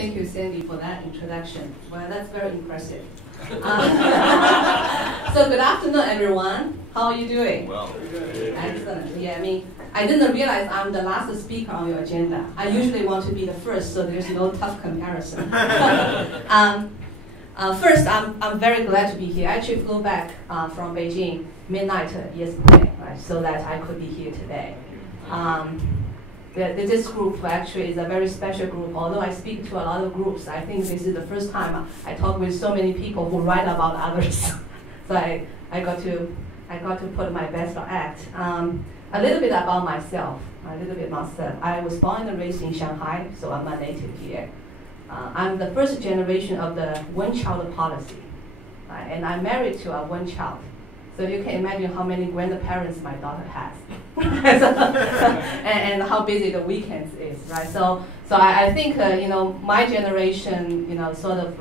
Thank you, Sandy, for that introduction. Well, that's very impressive. So good afternoon, everyone. How are you doing? Well, excellent. Yeah, I mean, I didn't realize I'm the last speaker on your agenda. I usually want to be the first, so there's no tough comparison. First, I'm very glad to be here. I actually flew back from Beijing midnight yesterday, right, so that I could be here today. This group actually is a very special group. Although I speak to a lot of groups, I think this is the first time I talk with so many people who write about others. So I got to put my best act. A little bit about myself. I was born and raised in Shanghai, so I'm a native here. I'm the first generation of the one-child policy, and I'm married to a one child. So you can imagine how many grandparents my daughter has, and how busy the weekends is, right? So I think my generation sort of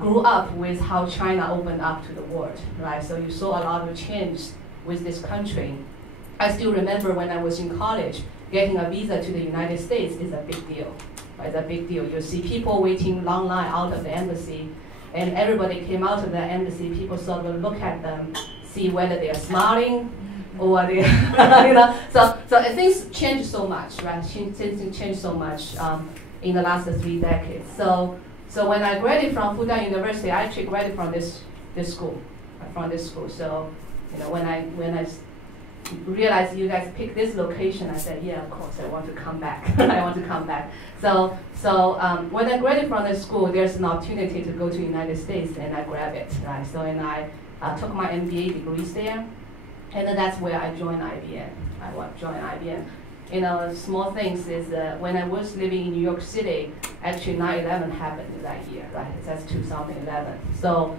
grew up with how China opened up to the world, right? So you saw a lot of change with this country. I still remember when I was in college, getting a visa to the United States is a big deal. Right? It's a big deal. You see people waiting long line out of the embassy. And everybody came out of the embassy, people sort of look at them, see whether they are smiling or they, So things changed so much, right? Things changed so much in the last 3 decades. So when I graduated from Fudan University, I actually graduated from this school. So when I realized you guys picked this location, I said, yeah, of course, I want to come back. I want to come back. So when I graduated from the school, there's an opportunity to go to the United States, and I grabbed it. Right? So and I took my MBA degrees there, and then that's where I joined IBM. Small things is when I was living in New York City, actually 9/11 happened that year, right? That's 2011. So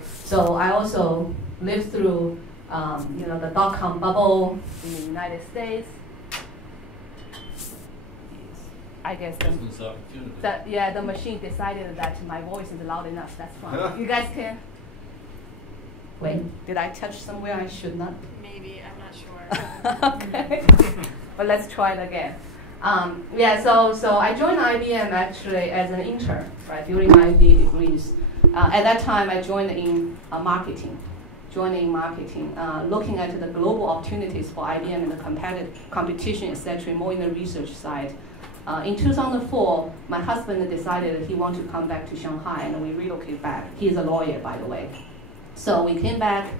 I also lived through the dot-com bubble in the United States. I guess the machine decided that my voice is loud enough. That's fine. You guys can. Wait, did I touch somewhere I should not? Maybe, I'm not sure. Okay, but let's try it again. So I joined IBM actually as an intern, right, during my MBA degrees. At that time, I joined in marketing. Looking at the global opportunities for IBM and the competition, etc., more in the research side. In 2004, my husband decided that he wanted to come back to Shanghai, and we relocated back. He's a lawyer, by the way. So we came back.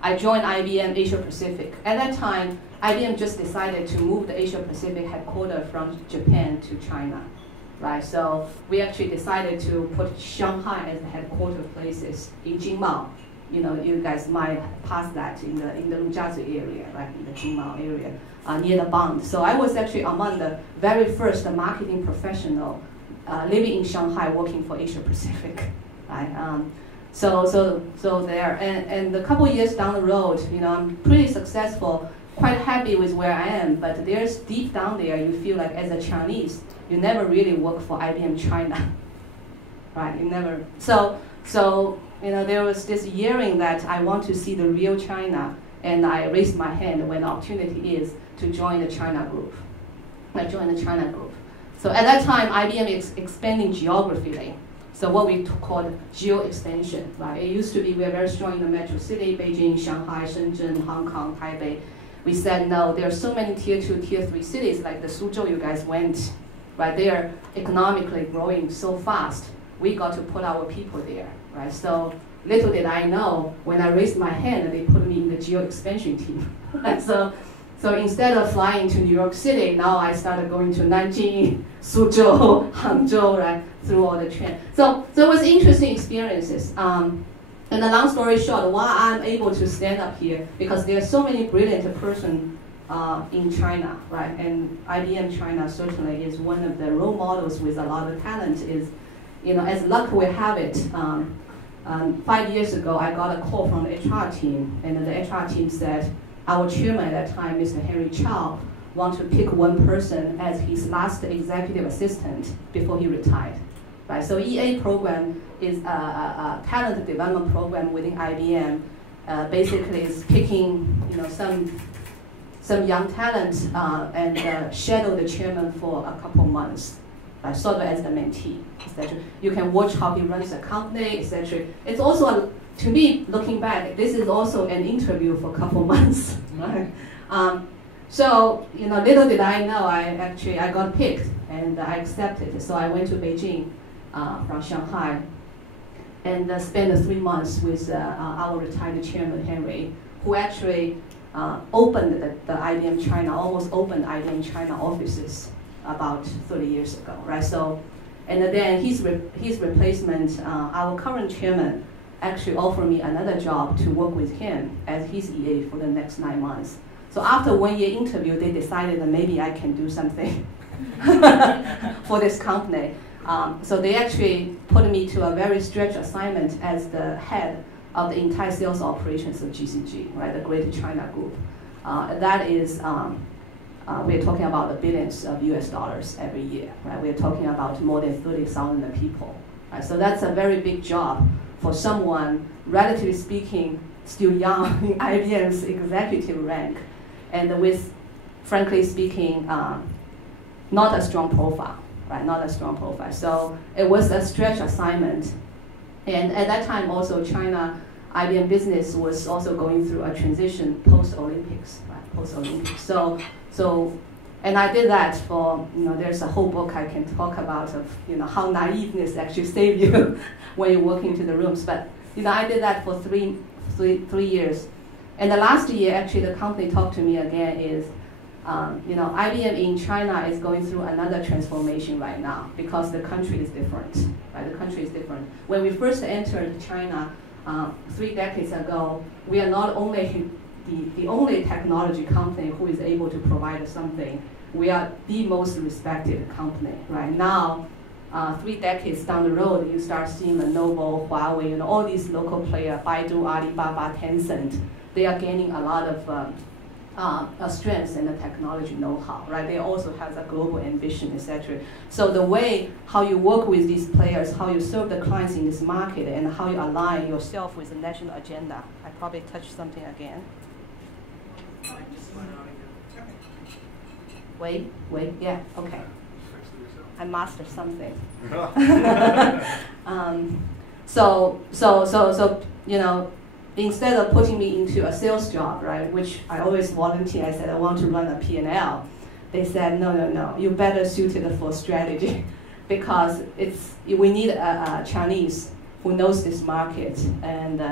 I joined IBM Asia Pacific. At that time, IBM just decided to move the Asia Pacific headquarters from Japan to China. Right, so we actually decided to put Shanghai as the headquarters places in Jingmao. You guys might pass that in the Lujiazui area, right, in the Jingmao area, near the Bund. So I was actually among the very first marketing professional living in Shanghai, working for Asia Pacific, right? So there, and a couple of years down the road, I'm pretty successful, quite happy with where I am. But there's deep down there, you feel like as a Chinese, you never really work for IBM China, right? You never. So. There was this yearning that I want to see the real China, and I raised my hand when the opportunity is to join the China group. I joined the China group. So at that time, IBM is expanding geographically. So what we called geo-expansion, right? It used to be we were very strong in the metro city, Beijing, Shanghai, Shenzhen, Hong Kong, Taipei. We said, no, there are so many tier 2, tier 3 cities, like the Suzhou you guys went, right? They are economically growing so fast. We got to put our people there, right? So little did I know, when I raised my hand, they put me in the geo-expansion team. So instead of flying to New York City, now I started going to Nanjing, Suzhou, Hangzhou, right, through all the trains. So it was interesting experiences. And the long story short, why I'm able to stand up here, because there are so many brilliant persons in China, right? And IBM China certainly is one of the role models with a lot of talent. Is, as luck will have it, 5 years ago, I got a call from the HR team, and the HR team said, our chairman at that time, Mr. Henry Chow, wants to pick one person as his last executive assistant before he retired. Right? So EA program is a talent development program within IBM. Basically, it's picking some young talent and shadow the chairman for a couple months. right? Sort of as the mentee, etc. You can watch how he runs the company, etc. It's also, to me, looking back, this is also an interview for a couple months, right? So, little did I know, I got picked and I accepted. So I went to Beijing from Shanghai and spent 3 months with our retired chairman, Henry, who actually opened the IBM China, almost opened IBM China offices about 30 years ago, right? So, and then his replacement, our current chairman, actually offered me another job to work with him as his EA for the next 9 months. So after 1 year interview, they decided that maybe I can do something for this company. So they actually put me to a very stretched assignment as the head of the entire sales operations of GCG, right, the Greater China Group. That is, we're talking about the billions of US dollars every year, right? We're talking about more than 30,000 people, right? So that's a very big job for someone, relatively speaking, still young in IBM's executive rank, and with, frankly speaking, not a strong profile, right? Not a strong profile. So it was a stretch assignment. And at that time also, China IBM business was also going through a transition post-Olympics, right? Post-Olympics. So, and I did that for, there's a whole book I can talk about of, how naiveness actually saves you when you walk into the rooms. But, I did that for three years. And the last year, actually, the company talked to me again is, IBM in China is going through another transformation right now because the country is different, right? The country is different. When we first entered China 3 decades ago, we are not only the only technology company who is able to provide something. We are the most respected company right now. 3 decades down the road, you start seeing Lenovo, Huawei, all these local players, Baidu, Alibaba, Tencent. They are gaining a lot of strengths in the technology know-how, right? They also have a global ambition, etc. So the way how you work with these players, how you serve the clients in this market, and how you align yourself with the national agenda. I probably touched something again. Wait, yeah, okay. I mastered something. So instead of putting me into a sales job, right, which I always volunteer, I said I want to run a P&L. They said no, you better suit it for strategy, because we need a Chinese who knows this market, and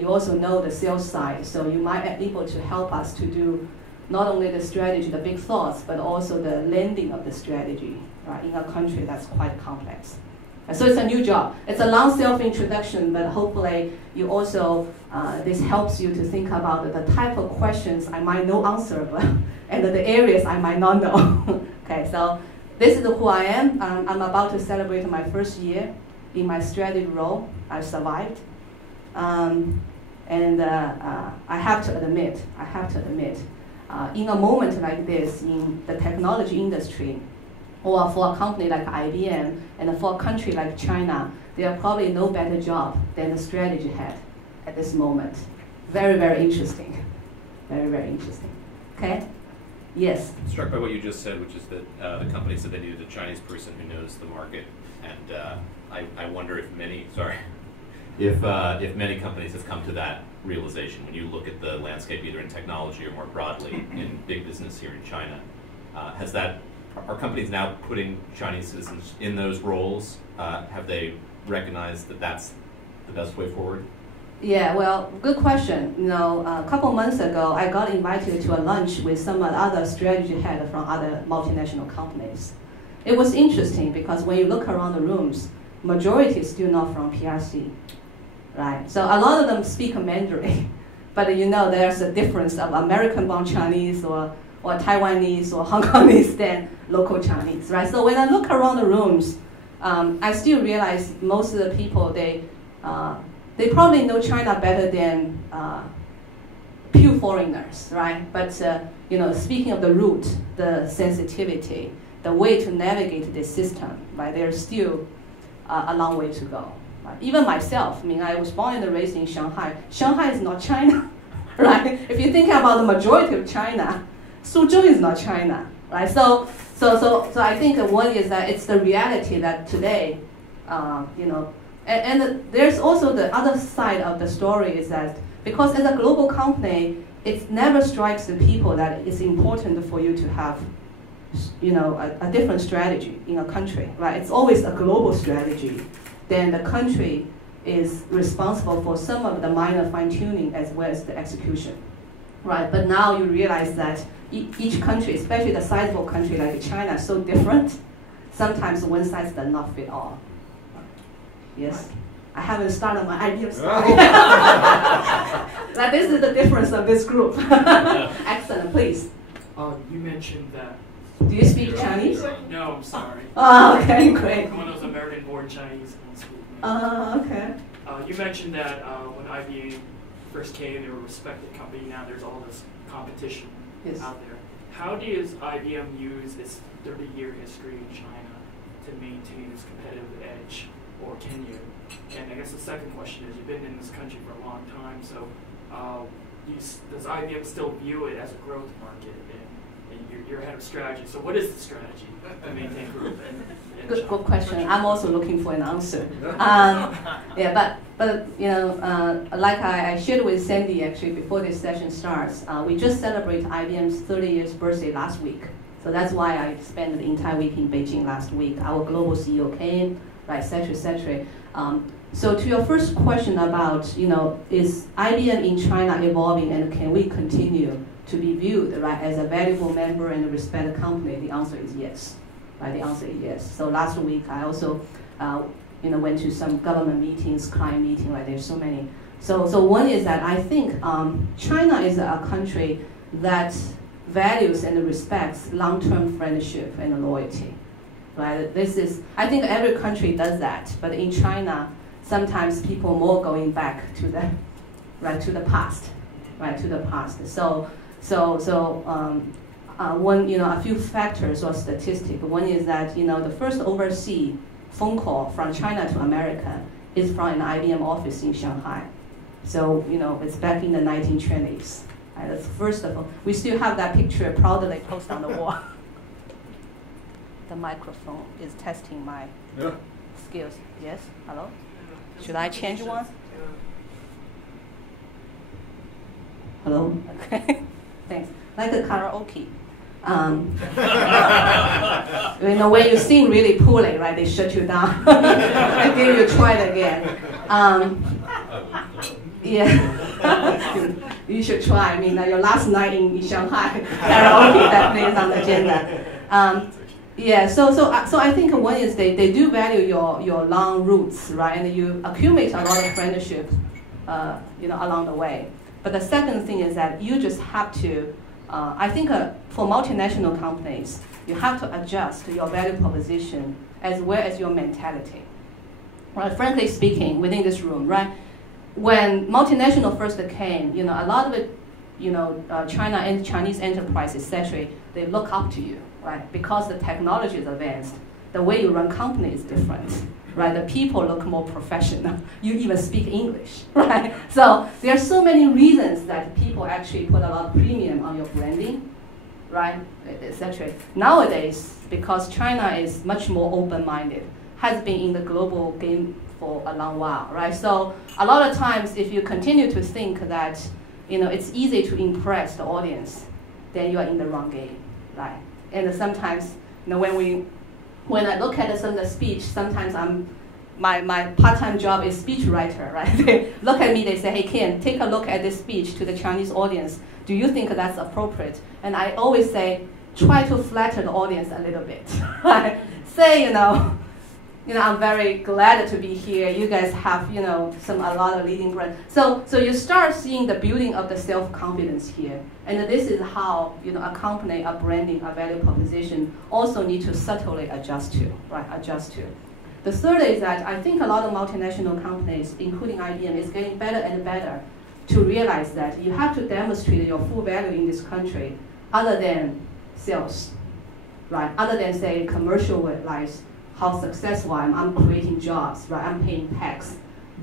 you also know the sales side, so you might be able to help us to do not only the strategy, the big thoughts, but also the landing of the strategy, right, in a country that's quite complex. So it's a new job. It's a long self-introduction, but hopefully you also, this helps you to think about the type of questions I might know answer, and the areas I might not know. Okay, so this is who I am. I'm about to celebrate my first year in my strategy role. I survived. I have to admit, in a moment like this in the technology industry, or for a company like IBM, and for a country like China, there are probably no better job than the strategy head at this moment. Very, very interesting. Very, very interesting. Okay? Yes? I'm struck by what you just said, which is that the company said they needed a Chinese person who knows the market. And I wonder if many companies have come to that realization when you look at the landscape either in technology or more broadly in big business here in China. Are companies now putting Chinese citizens in those roles? Have they recognized that that's the best way forward? Yeah, well, good question. A couple months ago, I got invited to a lunch with some other strategy head from other multinational companies. It was interesting because when you look around the rooms, majority is still not from PRC, right? So a lot of them speak Mandarin, but there's a difference of American-born Chinese or Taiwanese or Hong Kongese than local Chinese, right? So when I look around the rooms, I still realize most of the people, they probably know China better than pure foreigners, right? But speaking of the root, the sensitivity, the way to navigate this system, right? There's still a long way to go. Right? Even myself, I was born and raised in Shanghai. Shanghai is not China, right? If you think about the majority of China, Suzhou is not China, right? So So I think one is that it's the reality that today, and there's also the other side of the story is that because as a global company, it never strikes the people that it's important for you to have, a different strategy in a country, right? It's always a global strategy. Then the country is responsible for some of the minor fine-tuning as well as the execution, right? But now you realize that each country, especially the sizable country like China, is so different. Sometimes one size does not fit all. Yes, I haven't started my IBM story. But this is the difference of this group. Excellent, please. You mentioned that. Do you speak Chinese? No, I'm sorry. Oh, okay, great. I'm one of those American-born Chinese in school. Okay. You mentioned that when IBM first came, they were a respected company. Now there's all this competition out there. How does IBM use its 30-year history in China to maintain its competitive edge, or can you? And I guess the second question is, you've been in this country for a long time, so does IBM still view it as a growth market? And you're head of strategy, so what is the strategy to maintain growth in Good China? question. I'm also looking for an answer. But like I shared with Sandy actually before this session starts, we just celebrated IBM's 30 years birthday last week. So that's why I spent the entire week in Beijing last week. Our global CEO came, right, et cetera, et cetera. So to your first question about, is IBM in China evolving and can we continue to be viewed, right, as a valuable member and a respected company? The answer is yes. Right, the answer is yes. So last week I also, went to some government meetings, client meeting. Right, there's so many. So one is that I think China is a country that values and respects long-term friendship and loyalty. Right, I think every country does that, but in China, sometimes people more going back to the past, right, to the past. So one, a few factors or statistics. One is that, the first overseas phone call from China to America is from an IBM office in Shanghai. So, it's back in the 1920s. Right, that's first of all. We still have that picture proudly posted on the wall. The microphone is testing my skills. Yes, hello? Should I change one? Hello? Okay, thanks. Like a karaoke. When you sing really poorly, right, they shut you down. And then you try it again. You should try. Your last night in Shanghai, karaoke definitely is on the agenda. So I think one is they do value your long roots, right, and you accumulate a lot of friendship, along the way. But the second thing is that you just have to, I think for multinational companies, you have to adjust your value proposition as well as your mentality. Right? Frankly speaking, within this room, right, when multinational first came, a lot of it, China and Chinese enterprises, etc., they look up to you, right, because the technology is advanced. The way you run company is different. Right, the people look more professional. You even speak English, right? So there are so many reasons that people actually put a lot of premium on your branding, right, etc. Nowadays, because China is much more open-minded, has been in the global game for a long while, right? So a lot of times, if you continue to think that, it's easy to impress the audience, then you are in the wrong game, right? And sometimes, when I look at some of the speech, sometimes my part-time job is speech writer, right? They look at me, they say, hey, Ken, take a look at this speech to the Chinese audience. Do you think that's appropriate? And I always say, try to flatter the audience a little bit. Right? Say, I'm very glad to be here. You guys have, a lot of leading brands. So you start seeing the building of the self-confidence here. And this is how, a company, a branding, a value proposition also need to subtly adjust to, right? Adjust to. The third is that I think a lot of multinational companies, including IBM, is getting better and better to realize that you have to demonstrate your full value in this country other than sales, right? Other than, say, commercial-wise, how successful I'm creating jobs, right? I'm paying tax.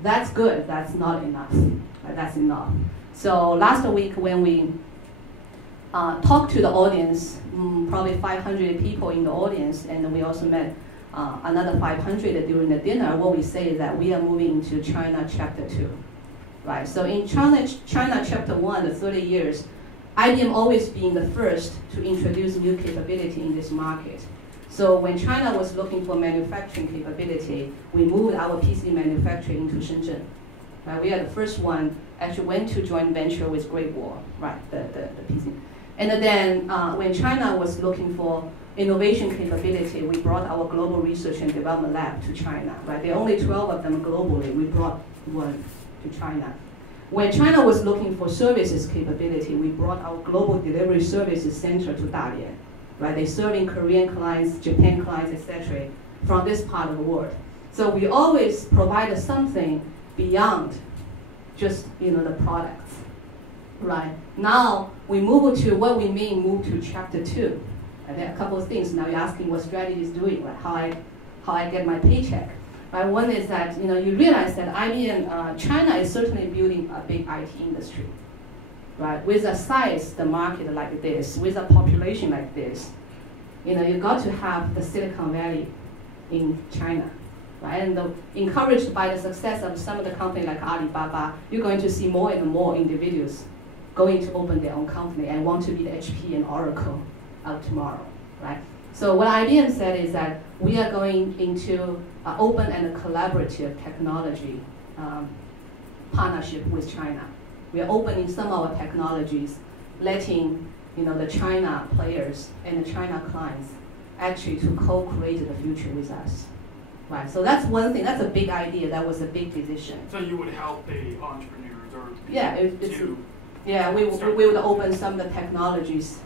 That's good. That's not enough. Right? That's enough. So last week when we talked to the audience, probably 500 people in the audience, and we also met another 500 during the dinner. What we say is that we are moving into China Chapter 2, right? So in China Chapter 1, the 30 years, IBM always being the first to introduce new capability in this market. So when China was looking for manufacturing capability, we moved our PC manufacturing into Shenzhen. Right? We are the first one actually went to joint venture with Great Wall, right? The PC. And then when China was looking for innovation capability, we brought our global research and development lab to China. Right? There are only 12 of them globally. We brought one to China. When China was looking for services capability, we brought our global delivery services center to Dalian. Right? They're serving Korean clients, Japan clients, etc. from this part of the world. So we always provided something beyond just the products. Right? Now we move to what we mean move to Chapter 2. And there are a couple of things. Now you're asking what strategy is doing, like how I get my paycheck. Right? One is that you realize that IBM China is certainly building a big IT industry. Right? With a size, the market like this, with a population like this, you got to have the Silicon Valley in China. Right? And encouraged by the success of some of the companies like Alibaba, you're going to see more and more individuals going to open their own company and want to be the HP and Oracle of tomorrow. Right? So what IBM said is that we are going into an open and a collaborative technology partnership with China. We are opening some of our technologies, letting the China players and the China clients actually to co-create the future with us. Right. So that's one thing. That's a big idea. That was a big decision. So you would help the entrepreneurs or we would open some of the technologies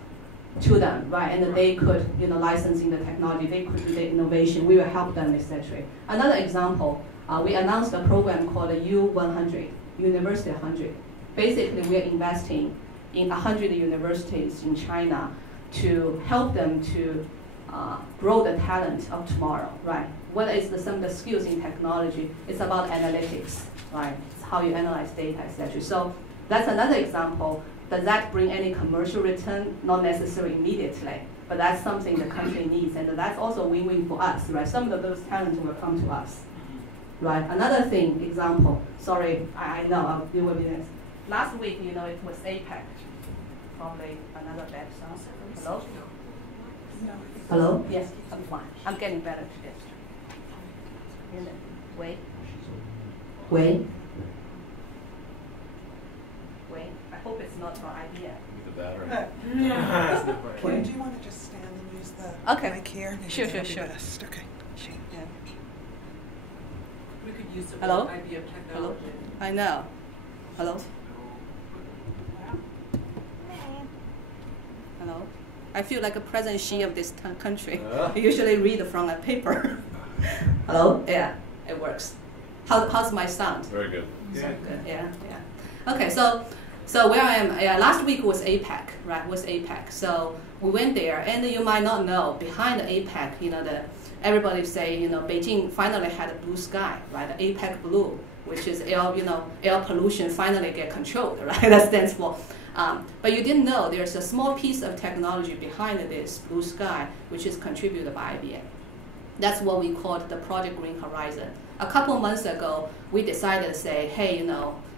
to them, right? And they could licensing the technology. They could do the innovation. We will help them, etc. Another example, we announced a program called the U100, University 100. Basically, we are investing in 100 universities in China to help them to grow the talent of tomorrow, right? What is some of the skills in technology? It's about analytics, right? It's how you analyze data, etc. So that's another example. Does that bring any commercial return? Not necessarily immediately, but that's something the country needs, and that's also win-win for us, right? Some of those talents will come to us, right? Another thing, example. Sorry, I know you will be next. Last week, it was APEC. Probably another bad sound. Hello? Hello? Yes, I'm fine. I'm getting better today. Wait. Wait. Wait. I hope it's not for IBM. With the battery. Do you want to just stand and use the mic here? Sure. Best. Okay. Yeah. We could use the Hello? IBM technology. Hello? I know. Hello? Hello? I feel like a present she of this country. I usually read from a paper. Hello? Yeah, it works. How's my sound? Very good. So good. Yeah. Okay, so where I am, last week was APEC, right? Was APEC. So we went there, and you might not know, behind the APEC, everybody say, Beijing finally had a blue sky, right? The APEC blue, which is air pollution finally get controlled, right? That stands for. But you didn't know there's a small piece of technology behind this blue sky, which is contributed by IBM. That's what we called the Project Green Horizon. A couple months ago, we decided to say, hey,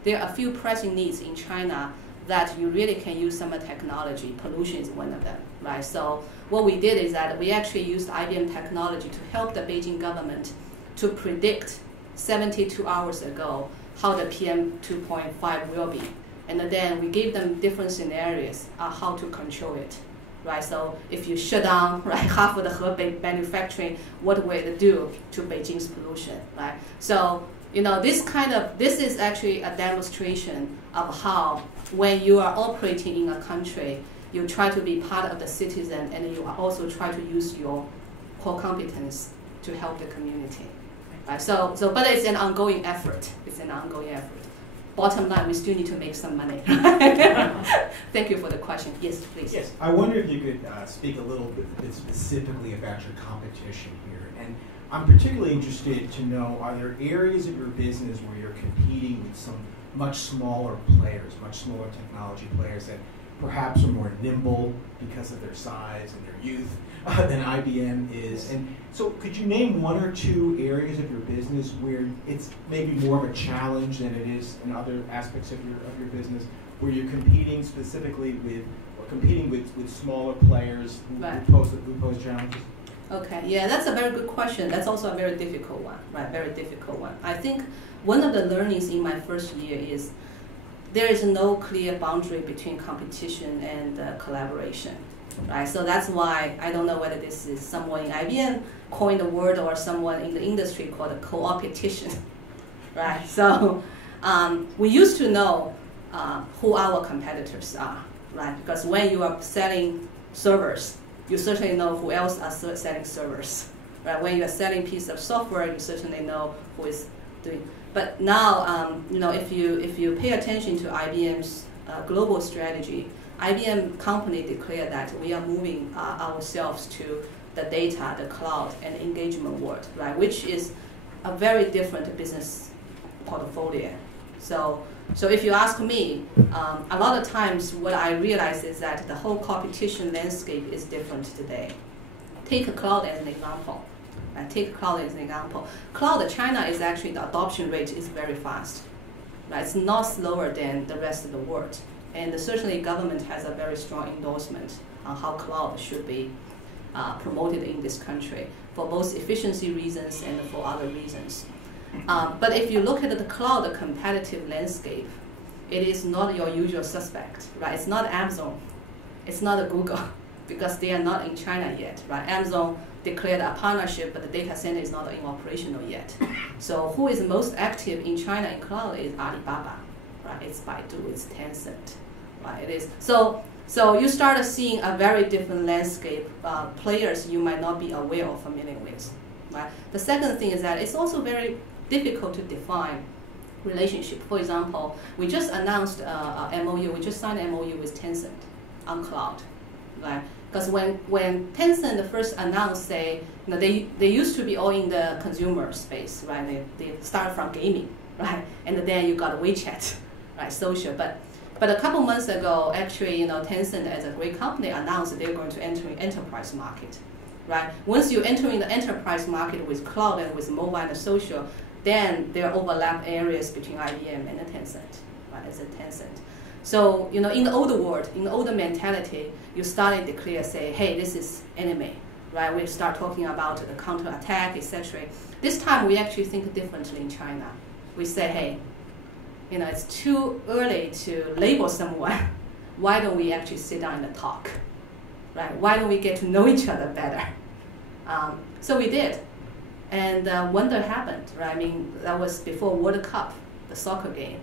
there are a few pressing needs in China that you really can use some technology. Pollution is one of them, right? So what we did is that we actually used IBM technology to help the Beijing government to predict 72 hours ago how the PM 2.5 will be. And then we gave them different scenarios how to control it, right? So if you shut down half of the Hebei manufacturing, what will it do to Beijing's pollution, right? So this is actually a demonstration of how when you are operating in a country, you try to be part of the citizen, and you also try to use your core competence to help the community, right? But it's an ongoing effort. Bottom line, we still need to make some money. Thank you for the question. Yes, please. Yes, I wonder if you could speak a little bit specifically about your competition here. And I'm particularly interested to know, are there areas of your business where you're competing with some much smaller players, much smaller technology players that perhaps are more nimble because of their size and their youth than IBM is. And so could you name one or two areas of your business where it's maybe more of a challenge than it is in other aspects of your business, where you're competing specifically with smaller players who pose challenges? Okay, yeah, that's a very good question. That's also a very difficult one, right? Very difficult one. I think one of the learnings in my first year is there is no clear boundary between competition and collaboration, right? So that's why I don't know whether this is someone in IBM coined the word or someone in the industry called a co-opetition, right? So we used to know who our competitors are, right? Because when you are selling servers, you certainly know who else are selling servers, right? When you are selling a piece of software, you certainly know who is doing. But now, if you pay attention to IBM's global strategy, IBM company declared that we are moving ourselves to the data, the cloud, and engagement world, right? Which is a very different business portfolio. So if you ask me, a lot of times what I realize is that the whole competition landscape is different today. Take cloud as an example. Cloud China is actually, the adoption rate is very fast. Right? It's not slower than the rest of the world. And certainly government has a very strong endorsement on how cloud should be promoted in this country for both efficiency reasons and for other reasons. But if you look at the cloud competitive landscape, it is not your usual suspect, right? It's not Amazon, it's not a Google, because they are not in China yet, right? Amazon declared a partnership, but the data center is not in operational yet. So who is most active in China in cloud is Alibaba, right? It's Baidu, it's Tencent, right? It is. So you start seeing a very different landscape, players you might not be aware or familiar with, right? The second thing is that it's also very difficult to define relationship. For example, we just announced a MOU, we just signed an MOU with Tencent on cloud, right? Because when Tencent first announced, they used to be all in the consumer space, right? They started from gaming, right? And then you got WeChat, right? Social. But a couple months ago, actually, Tencent as a great company announced that they're going to enter the enterprise market, right? Once you enter in the enterprise market with cloud and with mobile and social, then there are overlap areas between IBM and Tencent, right? As a Tencent. So, in the older world, in the older mentality, you start to declare, say, hey, this is enemy, right? We start talking about the counterattack, etc. This time, we actually think differently in China. We say, hey, it's too early to label someone. Why don't we actually sit down and talk, right? Why don't we get to know each other better? So we did. And wonder happened, right? I mean, that was before World Cup, the soccer game.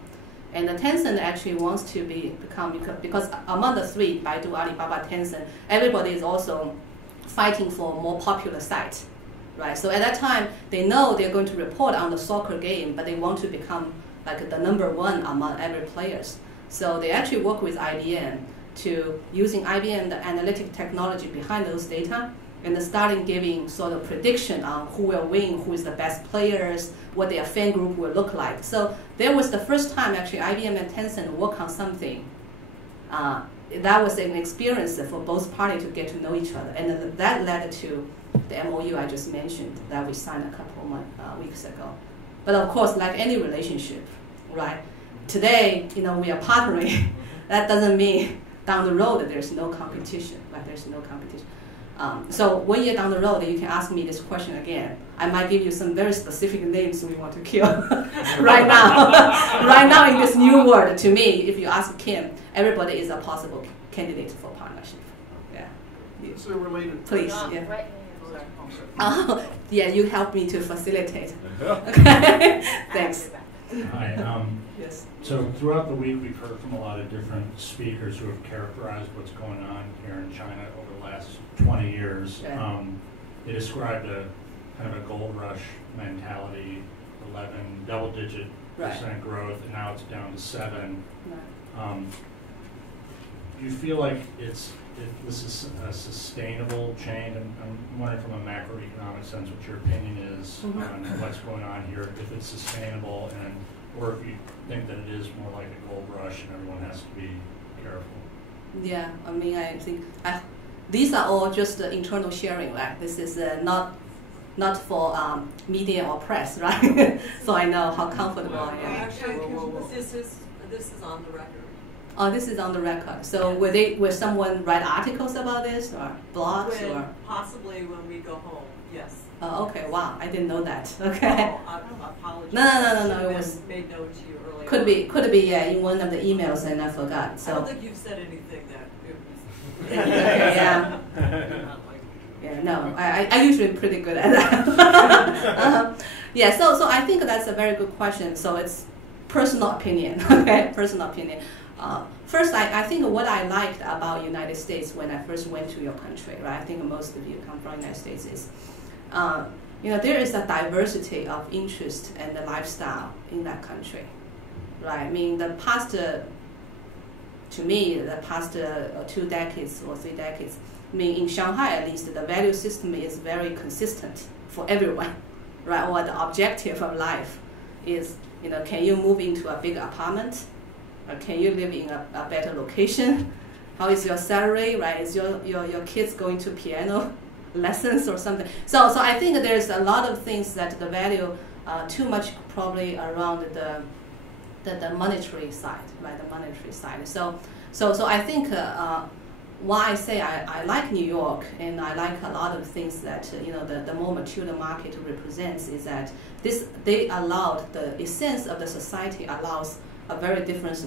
And the Tencent actually wants to become, because among the three, Baidu, Alibaba, Tencent, everybody is also fighting for a more popular site, right? So at that time, they know they're going to report on the soccer game, but they want to become like the number one among every players. So they actually work with IBM to using IBM, the analytic technology behind those data, and starting giving sort of prediction on who will win, who is the best players, what their fan group will look like. So there was the first time actually IBM and Tencent work on something. That was an experience for both parties to get to know each other. And that led to the MOU I just mentioned that we signed a couple of weeks ago. But of course, like any relationship, right? Today, we are partnering. That doesn't mean down the road there's no competition, right? There's no competition. So 1 year down the road, you can ask me this question again. I might give you some very specific names we want to kill right now. Right now in this new world, to me, if you ask Kim, everybody is a possible candidate for partnership. Yeah. It's a related. Please. Yeah. Right. Yeah, you helped me to facilitate. Okay. Thanks. Hi. Yes. So throughout the week, we've heard from a lot of different speakers who have characterized what's going on here in China over the last 20 years. Yeah. They described a kind of a gold rush mentality, 11 double-digit % growth, and now it's down to 7. Right. Do you feel like this is a sustainable change? I'm wondering from a macroeconomic sense what your opinion is on what's going on here, if it's sustainable, or if you think that it is more like a gold rush and everyone has to be careful. Yeah, I mean, I think these are all just internal sharing, right? This is not for media or press, right? So I know how comfortable I am. Actually, this is on the record. Oh, this is on the record. So will someone write articles about this or blogs or? Possibly when we go home. Yes. Oh, okay. Wow, I didn't know that. Okay. Oh, I apologize. No. It was made note to you earlier. Could be yeah in one of the emails and I forgot. So. I don't think you've said anything that it was. Okay, yeah. Yeah, no, I usually pretty good at that. Yeah, so I think that's a very good question. So it's personal opinion, okay? Personal opinion. First, I think what I liked about United States when I first went to your country, right? I think most of you come from United States is, there is a diversity of interest and the lifestyle in that country, right? I mean, the past 2 decades or 3 decades, I mean, in Shanghai at least, the value system is very consistent for everyone, right? Or the objective of life is, can you move into a big apartment? Or can you live in a better location? How is your salary, right? Is your kids going to piano lessons or something? So I think there's a lot of things that the value too much probably around the monetary side, right? The monetary side. So I think why I say I like New York and I like a lot of things that the more mature the market represents is that they allowed the essence of the society allows a very different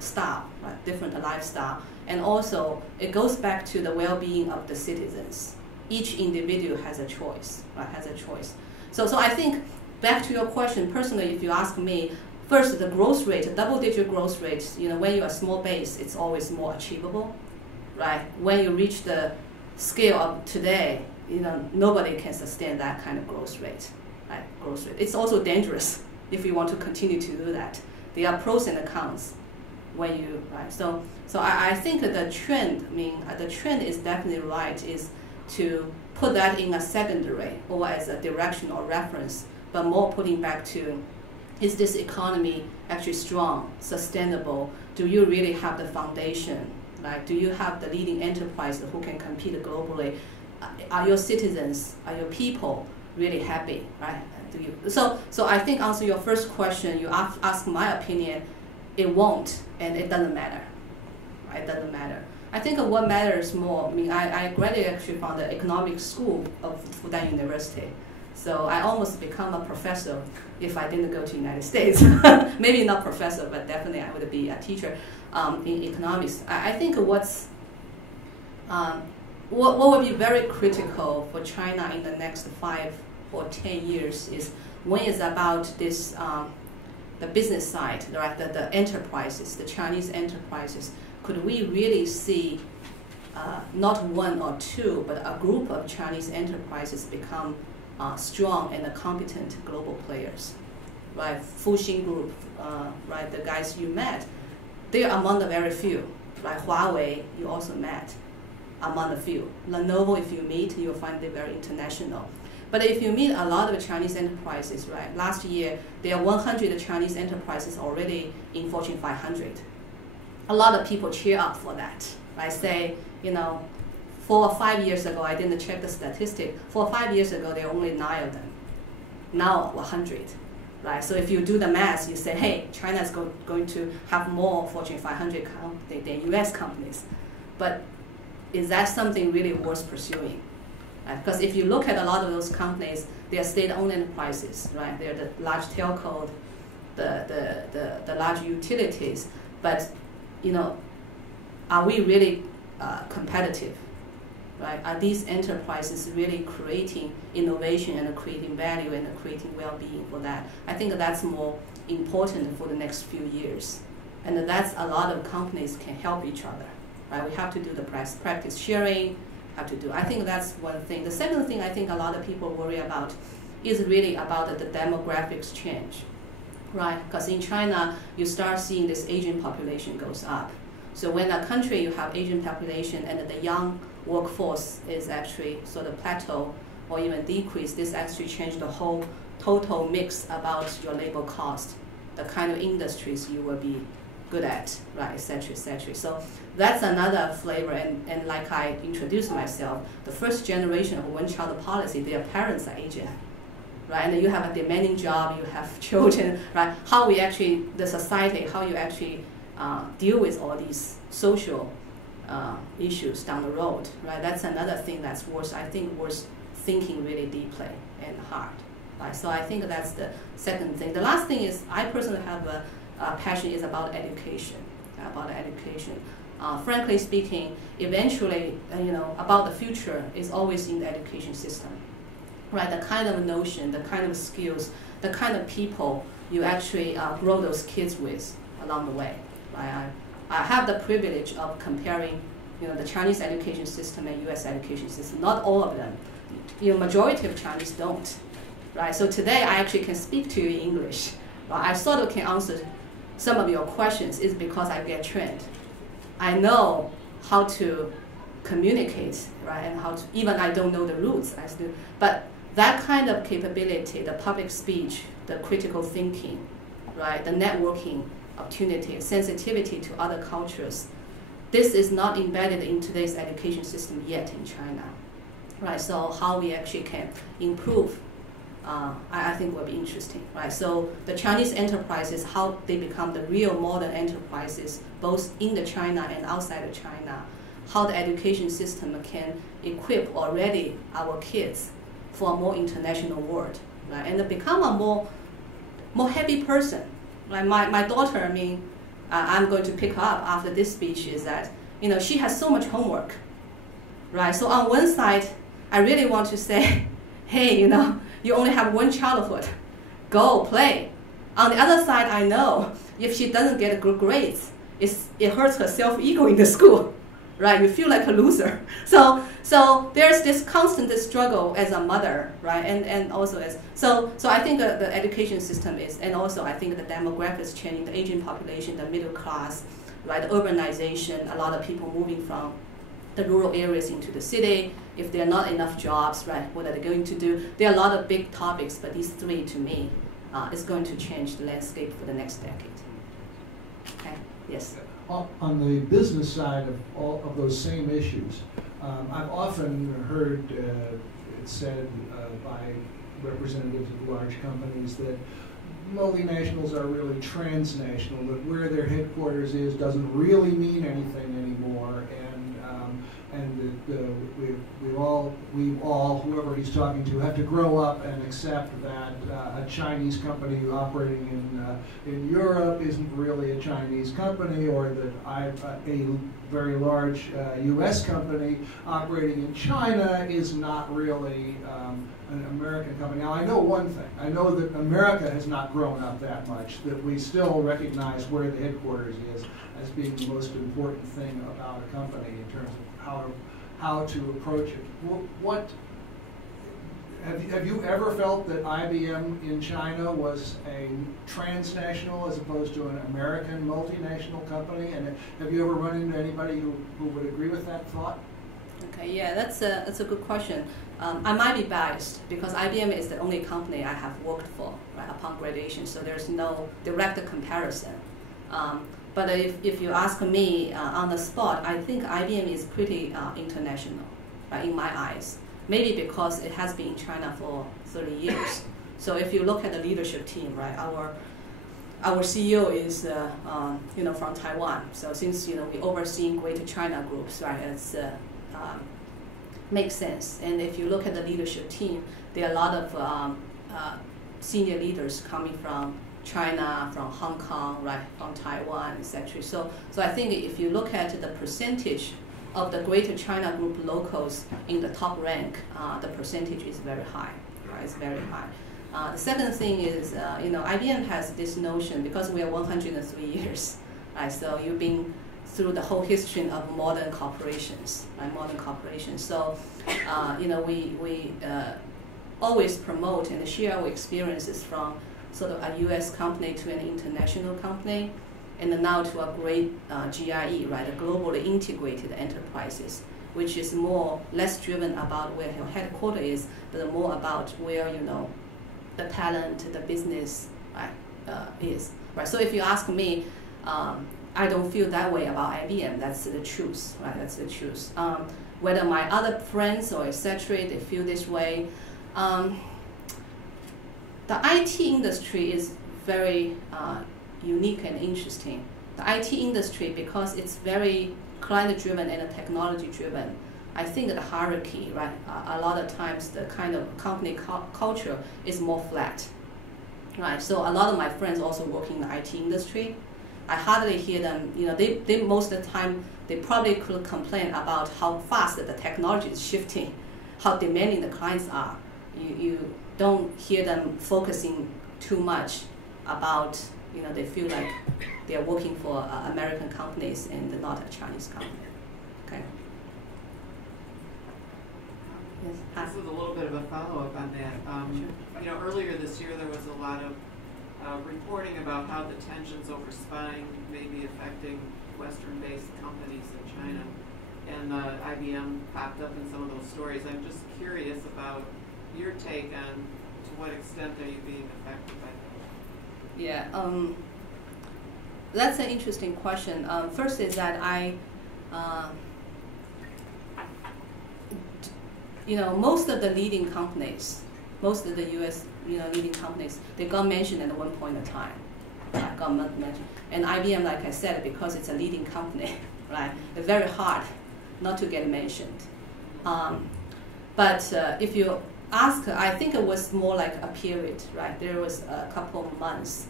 style, right? Different lifestyle, and also it goes back to the well-being of the citizens. Each individual has a choice, right? Has a choice. So I think back to your question personally, if you ask me. First, the growth rate, double-digit growth rate, when you're a small base, it's always more achievable, right? When you reach the scale of today, nobody can sustain that kind of growth rate, right? Growth rate. It's also dangerous if you want to continue to do that. There are pros and cons when you, right? So I think that the trend, the trend is definitely right, is to put that in a secondary or as a direction or reference, but more putting back to, is this economy actually strong, sustainable? Do you really have the foundation? Like, do you have the leading enterprise who can compete globally? Are your citizens, are your people really happy, right? So I think answer your first question, you ask my opinion, it won't, and it doesn't matter, right? It doesn't matter. I think what matters more, I graduated actually from the economics school of Fudan University. So I almost become a professor if I didn't go to the United States. Maybe not professor, but definitely I would be a teacher in economics. I think what will be very critical for China in the next 5 or 10 years is when it's about this, the business side, right? The enterprises, the Chinese enterprises. Could we really see not one or two, but a group of Chinese enterprises become strong and competent global players, right? Fuxing Group, right? The guys you met, they are among the very few, right? Huawei, you also met among the few. Lenovo, if you meet, you'll find they're very international. But if you meet a lot of Chinese enterprises, right? Last year, there are 100 Chinese enterprises already in Fortune 500. A lot of people cheer up for that, right? Say, 4 or 5 years ago, I didn't check the statistic. 4 or 5 years ago, there were only 9 of them. Now 100, right? So if you do the math, you say, hey, China is going to have more Fortune 500 companies than US companies. But is that something really worth pursuing? Right? Because if you look at a lot of those companies, they are state-owned enterprises, right? They're the large telco, the large utilities. But, are we really competitive? Right? Are these enterprises really creating innovation and creating value and creating well-being for that? I think that's more important for the next few years. And that's a lot of companies can help each other. Right? We have to do the practice sharing, I think that's one thing. The second thing I think a lot of people worry about is really about the demographics change. Right? Because in China, you start seeing this Asian population goes up. So when a country you have Asian population and the young workforce is actually sort of plateau or even decrease, this actually changed the whole total mix about your labor cost, the kind of industries you will be good at, right, et cetera, et cetera. So that's another flavor, and like I introduced myself, the first generation of one-child policy, their parents are Asian, right, and you have a demanding job, you have children, right, how we actually, the society, how you actually deal with all these social issues down the road, right, that's another thing that's worth thinking really deeply and hard, right, so I think that's the second thing. The last thing is, I personally have a passion is about education, frankly speaking, eventually, about the future is always in the education system, right? The kind of notion, the kind of skills, the kind of people you actually grow those kids with along the way, right? I have the privilege of comparing, the Chinese education system and U.S. education system. Not all of them, majority of Chinese don't, right? So today I actually can speak to you in English, right? I sort of can answer some of your questions is because I get trained. I know how to communicate, right, and how to, even I don't know the roots, I still, but that kind of capability, the public speech, the critical thinking, right, the networking opportunity, sensitivity to other cultures, this is not embedded in today's education system yet in China, right, so how we actually can improve I think will be interesting, right? So the Chinese enterprises, how they become the real modern enterprises, both in the China and outside of China, how the education system can equip already our kids for a more international world, right? And become a more happy person, right? My daughter, I'm going to pick her up after this speech is that, she has so much homework, right? So on one side, I really want to say, hey, you only have one childhood. Go play. On the other side, I know if she doesn't get good grades, it hurts her self-ego in the school, right? You feel like a loser. So there's this constant struggle as a mother, right? And also so I think the education system is, and also I think the demographics changing, the aging population, the middle class, right? The urbanization, a lot of people moving from the rural areas into the city. If there are not enough jobs, right, what are they going to do? There are a lot of big topics, but these three, to me, is going to change the landscape for the next decade. Okay, yes? On the business side of all of those same issues, I've often heard it said by representatives of large companies that multinationals are really transnational, that where their headquarters is doesn't really mean anything anymore, and we all, whoever he's talking to, have to grow up and accept that a Chinese company operating in Europe isn't really a Chinese company, or that a very large U.S. company operating in China is not really an American company. Now, I know one thing. I know that America has not grown up that much, that we still recognize where the headquarters is as being the most important thing about a company in terms of how to approach it. What have you ever felt that IBM in China was a transnational as opposed to an American multinational company? And have you ever run into anybody who would agree with that thought? Okay, yeah, that's a good question. I might be biased because IBM is the only company I have worked for, right, upon graduation, so there's no direct comparison. But if you ask me on the spot, I think IBM is pretty international, right, in my eyes. Maybe because it has been in China for 30 years. So if you look at the leadership team, right, our CEO is from Taiwan. So since we overseeing Greater China groups, right, it's makes sense. And if you look at the leadership team, there are a lot of senior leaders coming from China, from Hong Kong, right, from Taiwan, etc. So I think if you look at the percentage of the Greater China Group locals in the top rank, the percentage is very high, right? It's very high. The second thing is, IBM has this notion, because we are 103 years, right? So you've been through the whole history of modern corporations, right? Modern corporations. So, we always promote and share our experiences from sort of a U.S. company to an international company, and now to a great GIE, right, a globally integrated enterprises, which is less driven about where your headquarters is, but more about where the talent, the business, right, is. Right. So if you ask me, I don't feel that way about IBM. That's the truth, right? That's the truth. Whether my other friends or etc. they feel this way. The IT industry is very unique and interesting. The IT industry, because it's very client-driven and technology-driven, I think the hierarchy, right, a lot of times the kind of company culture is more flat, right? So a lot of my friends also work in the IT industry. I hardly hear them, they most of the time, they probably could complain about how fast the technology is shifting, how demanding the clients are. You don't hear them focusing too much about, they feel like they're working for American companies and not a Chinese company. Okay. Yes. Hi. This is a little bit of a follow-up on that. Sure. Earlier this year there was a lot of reporting about how the tensions over spying may be affecting Western-based companies in China, and IBM popped up in some of those stories. I'm just curious about your take on to what extent are you being affected by that? Yeah, that's an interesting question. First is that most of the leading companies, most of the U.S. leading companies, they got mentioned at one point in time. Got mentioned, and IBM, like I said, because it's a leading company, right? It's very hard not to get mentioned. But if you ask, I think it was more like a period, right? There was a couple of months,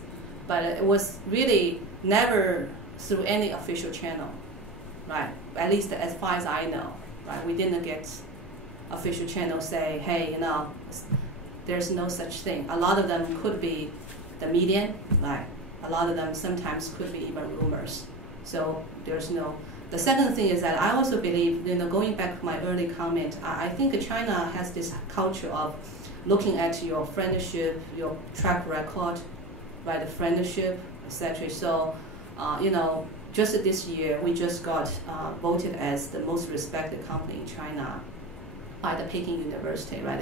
but it was really never through any official channel, right? At least as far as I know, right? We didn't get official channel say, hey, there's no such thing. A lot of them could be the media, right? A lot of them sometimes could be even rumors. So there's no. The second thing is that I also believe, going back to my early comment, I think China has this culture of looking at your friendship, your track record, right, the friendship, etc. So, just this year, we just got voted as the most respected company in China by the Peking University, right?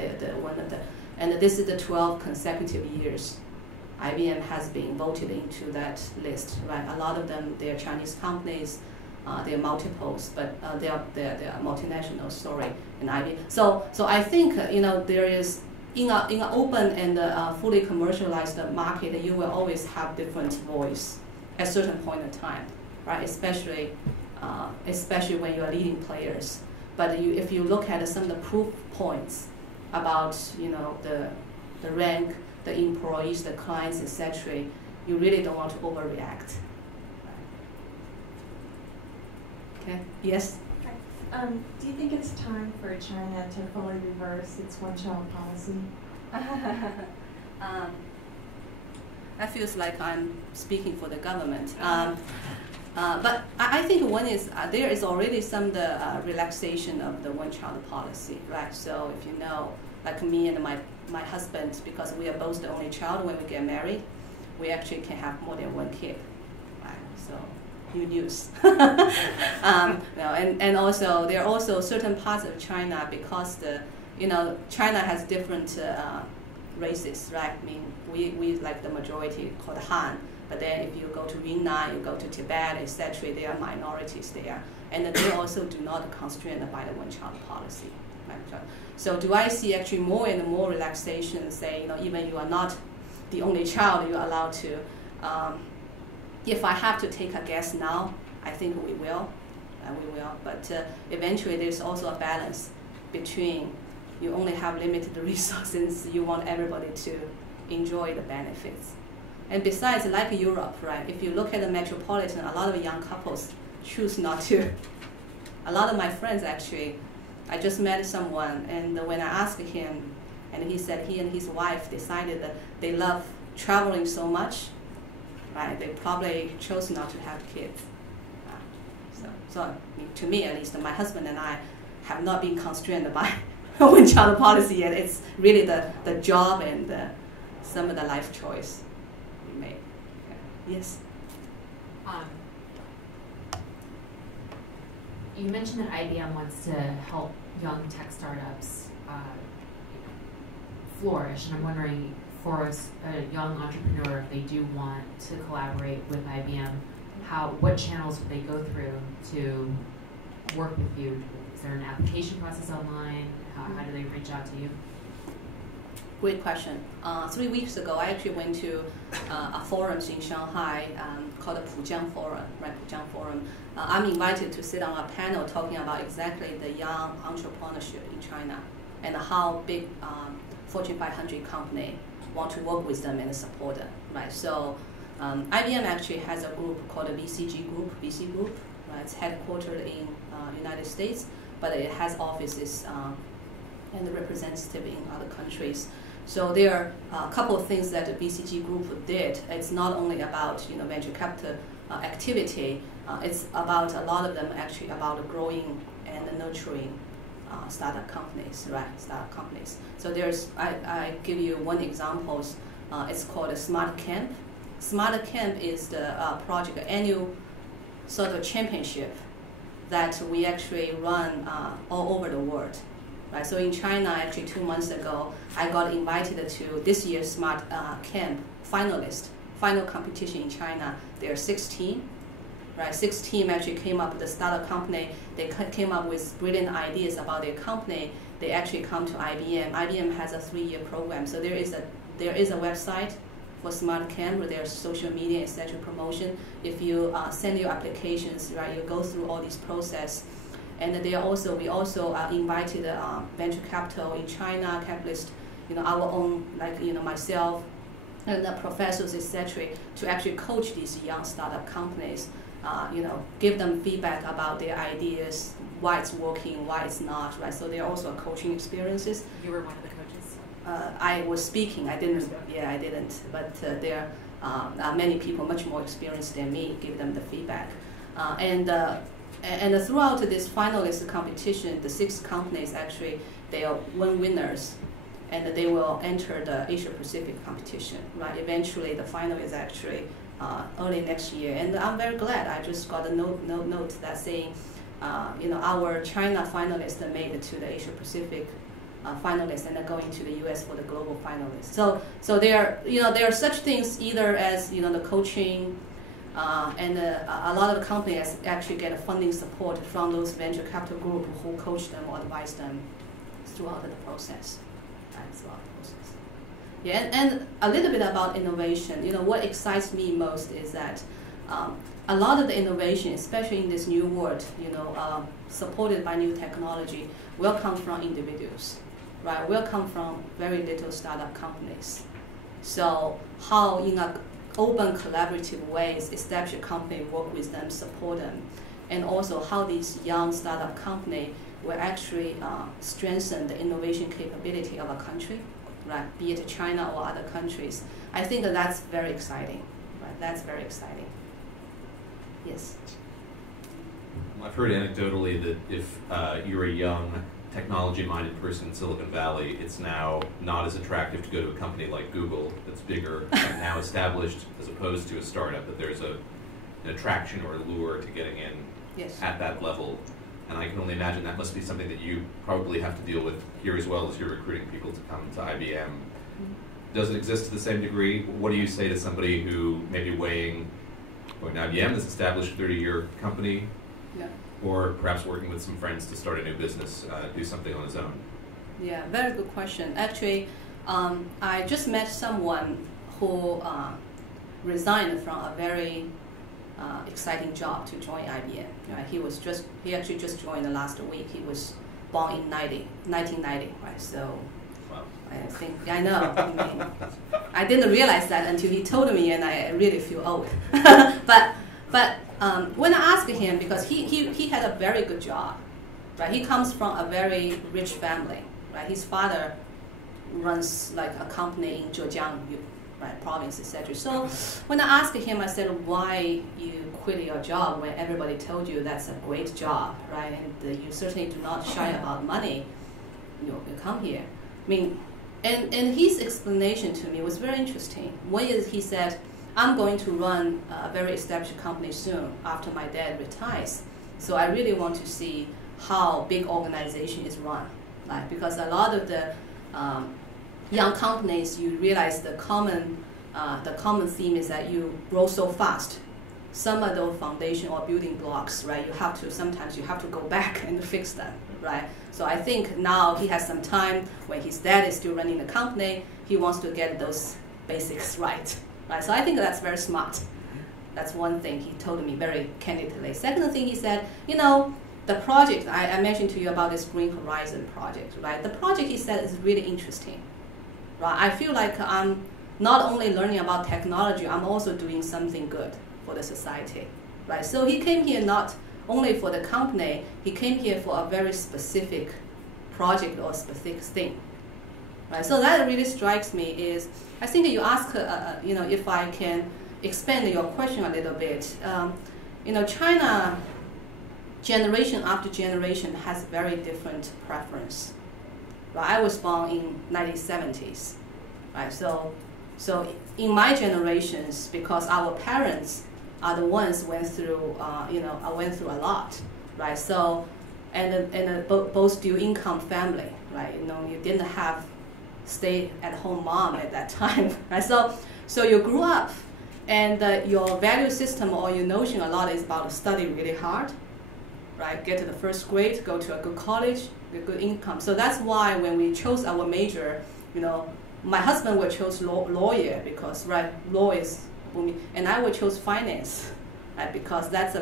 And this is the 12 consecutive years IBM has been voted into that list, right? A lot of them, they're Chinese companies. There are multiples, but they are multinational. Sorry, in IBM. So I think there is in an open and fully commercialized market, you will always have different voice at a certain point in time, right? Especially when you are leading players. But if you look at some of the proof points about the rank, the employees, the clients, etc., you really don't want to overreact. Okay. Yes? Do you think it's time for China to fully reverse its one-child policy? That feels like I'm speaking for the government. But I think one is there is already some relaxation of the one-child policy, right? So if you know, like me and my husband, because we are both the only child when we get married, we actually can have more than one kid, right? So. New news. And also there are also certain parts of China because China has different races, right? I mean, we like the majority called Han, but then if you go to Yunnan, you go to Tibet, etc., there are minorities there, and they also do not constrained by the one-child policy. Right? So do I see actually more and more relaxation? Say, even you are not the only child, you are allowed to. If I have to take a guess now, I think we will. But eventually there's also a balance between you only have limited resources, you want everybody to enjoy the benefits. And besides, like Europe, right, if you look at the metropolitan, a lot of young couples choose not to. A lot of my friends actually, I just met someone, and when I asked him, and he said he and his wife decided that they love traveling so much, right? They probably chose not to have kids. So to me, at least, my husband and I have not been constrained by one-child policy yet. It's really the job and some of the life choice we make. Okay. Yes? You mentioned that IBM wants to help young tech startups flourish, and I'm wondering, for a young entrepreneur, if they do want to collaborate with IBM, what channels would they go through to work with you? Is there an application process online? How do they reach out to you? Great question. 3 weeks ago, I actually went to a forum in Shanghai called the Pujiang Forum, right? Pujiang Forum. I'm invited to sit on a panel talking about exactly the young entrepreneurship in China and how big Fortune 500 company want to work with them and support them, right? So IBM actually has a group called the VC Group, right? It's headquartered in United States, but it has offices and representative in other countries. So there are a couple of things that the BCG group did. It's not only about venture capital activity. It's about a lot of them actually about growing and nurturing startup companies, right? Startup companies. So I give you one example. It's called a Smart Camp. Smart Camp is the project annual sort of championship that we actually run all over the world. Right, so in China, actually 2 months ago, I got invited to this year's Smart Camp final competition in China. There are 6 teams, right? 6 teams actually came up with a startup company. They came up with brilliant ideas about their company. They actually come to IBM. IBM has a 3-year program, so there is a website for Smart Camp where there's social media, etc. promotion. If you send your applications, right, you go through all these process. And we also invited venture capital in China, capitalist, our own, like myself, and the professors, etc., to actually coach these young startup companies. Give them feedback about their ideas, why it's working, why it's not, right? So there are also coaching experiences. You were one of the coaches. I was speaking. I didn't. Yeah, I didn't. But there are many people much more experienced than me. Give them the feedback, And throughout this finalist competition, the 6 companies actually, they are winners, and they will enter the Asia Pacific competition, right? Eventually, the final is actually early next year, and I'm very glad. I just got a note that saying, our China finalists made it to the Asia Pacific finalists, and are going to the U.S. for the global finalists. So there are such things either as the coaching. And a lot of companies actually get funding support from those venture capital group who coach them or advise them throughout the process. Right, throughout the process. Yeah, and a little bit about innovation. What excites me most is that a lot of the innovation, especially in this new world, supported by new technology, will come from individuals, right? Will come from very little startup companies. So how in a open collaborative ways, established company work with them, support them, and also how these young startup company will actually strengthen the innovation capability of a country, right? Be it China or other countries. I think that's very exciting, right? That's very exciting. Yes. I've heard anecdotally that if you're a young technology-minded person in Silicon Valley, it's now not as attractive to go to a company like Google that's bigger and now established as opposed to a startup, that there's an attraction or allure to getting in at that level. And I can only imagine that must be something that you probably have to deal with here as well as you're recruiting people to come to IBM. Mm-hmm. Does it exist to the same degree? What do you say to somebody who may be weighing going to IBM, this established 30-year company, or perhaps working with some friends to start a new business, do something on his own? Yeah, very good question. Actually, I just met someone who resigned from a very exciting job to join IBM. Right? He actually just joined last week. He was born in 1990, right? So I know. I mean, I didn't realize that until he told me, and I really feel old. But when I asked him, because he had a very good job, right? He comes from a very rich family, right? His father runs like a company in Zhejiang, right, province, etc. So when I asked him, I said, why you quit your job when everybody told you that's a great job, right? And you certainly do not shy about money. You come here. I mean, and his explanation to me was very interesting. One is he said, I'm going to run a very established company soon after my dad retires. So I really want to see how big organization is run, right? Because a lot of the young companies, you realize the common theme is that you grow so fast. some of those foundation or building blocks, right? Sometimes you have to go back and fix them, right? So I think now he has some time when his dad is still running the company, he wants to get those basics right? So I think that's very smart. That's one thing he told me very candidly. Second thing he said, the project, I mentioned to you about this Green Horizon project, right? The project, he said, is really interesting, right? I feel like I'm not only learning about technology, I'm also doing something good for the society, right? So he came here not only for the company, he came here for a very specific project or specific thing, right? So that really strikes me is, I think you ask, if I can expand your question a little bit. China, generation after generation has very different preference. Right? I was born in 1970s, right? So in my generations, because our parents are the ones went through a lot, right? So and both dual income family, right? You didn't have stay-at-home mom at that time, right? So you grew up. And your value system or your notion a lot is about study really hard, right? Get to the first grade, go to a good college, get good income. So that's why when we chose our major, my husband would choose lawyer because, right, law is booming, and I would choose finance, right? Because that's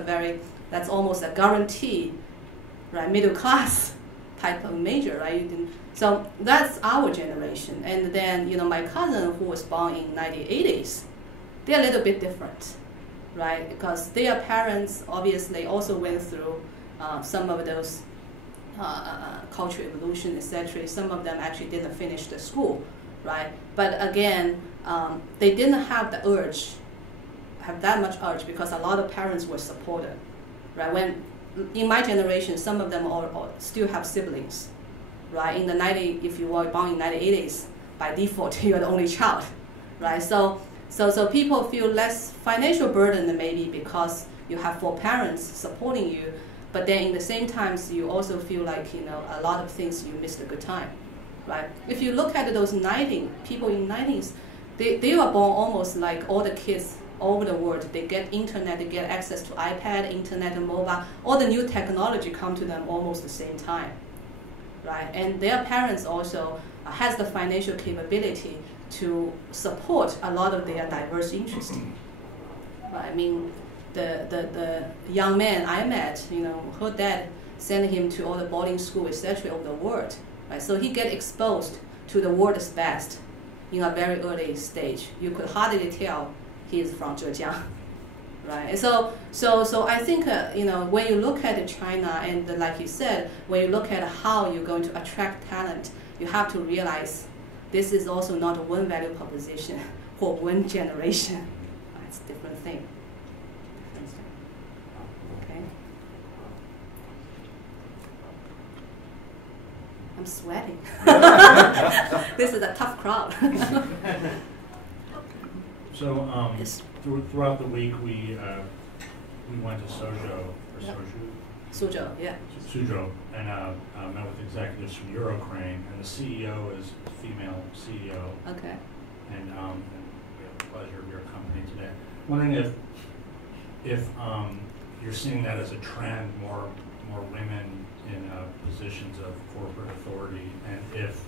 almost a guarantee, right? Middle class type of major, right? So that's our generation. And then, my cousin who was born in 1980s. They're a little bit different, right? Because their parents obviously also went through some of those cultural evolution, etc. Some of them actually didn't finish the school, right? But again, they didn't have that much urge because a lot of parents were supportive, right? When in my generation, some of them all still have siblings, right? If you were born in 1980s, by default you're the only child, right? So people feel less financial burden maybe because you have 4 parents supporting you, but then in the same time you also feel like a lot of things you missed a good time, right? If you look at those people in 90s, they were born almost like all the kids all over the world. They get internet, they get access to iPad, internet, and mobile. All the new technology come to them almost the same time, right? And their parents also has the financial capability to support a lot of their diverse interests. Right? I mean, the young man I met, her dad sent him to all the boarding school, etc. of the world. Right? So he get exposed to the world's best in a very early stage. You could hardly tell he is from Zhejiang. Right? So I think when you look at China and like you said, when you look at how you're going to attract talent, you have to realize this is also not one value proposition for one generation. It's a different thing. Okay. I'm sweating. This is a tough crowd. So yes. Throughout the week we went to Suzhou, yeah. Suzhou, and met with executives from Eurocrane, and the CEO is a female CEO. Okay. And we have the pleasure of your company today. Wondering if you're seeing that as a trend, more women in positions of corporate authority, and if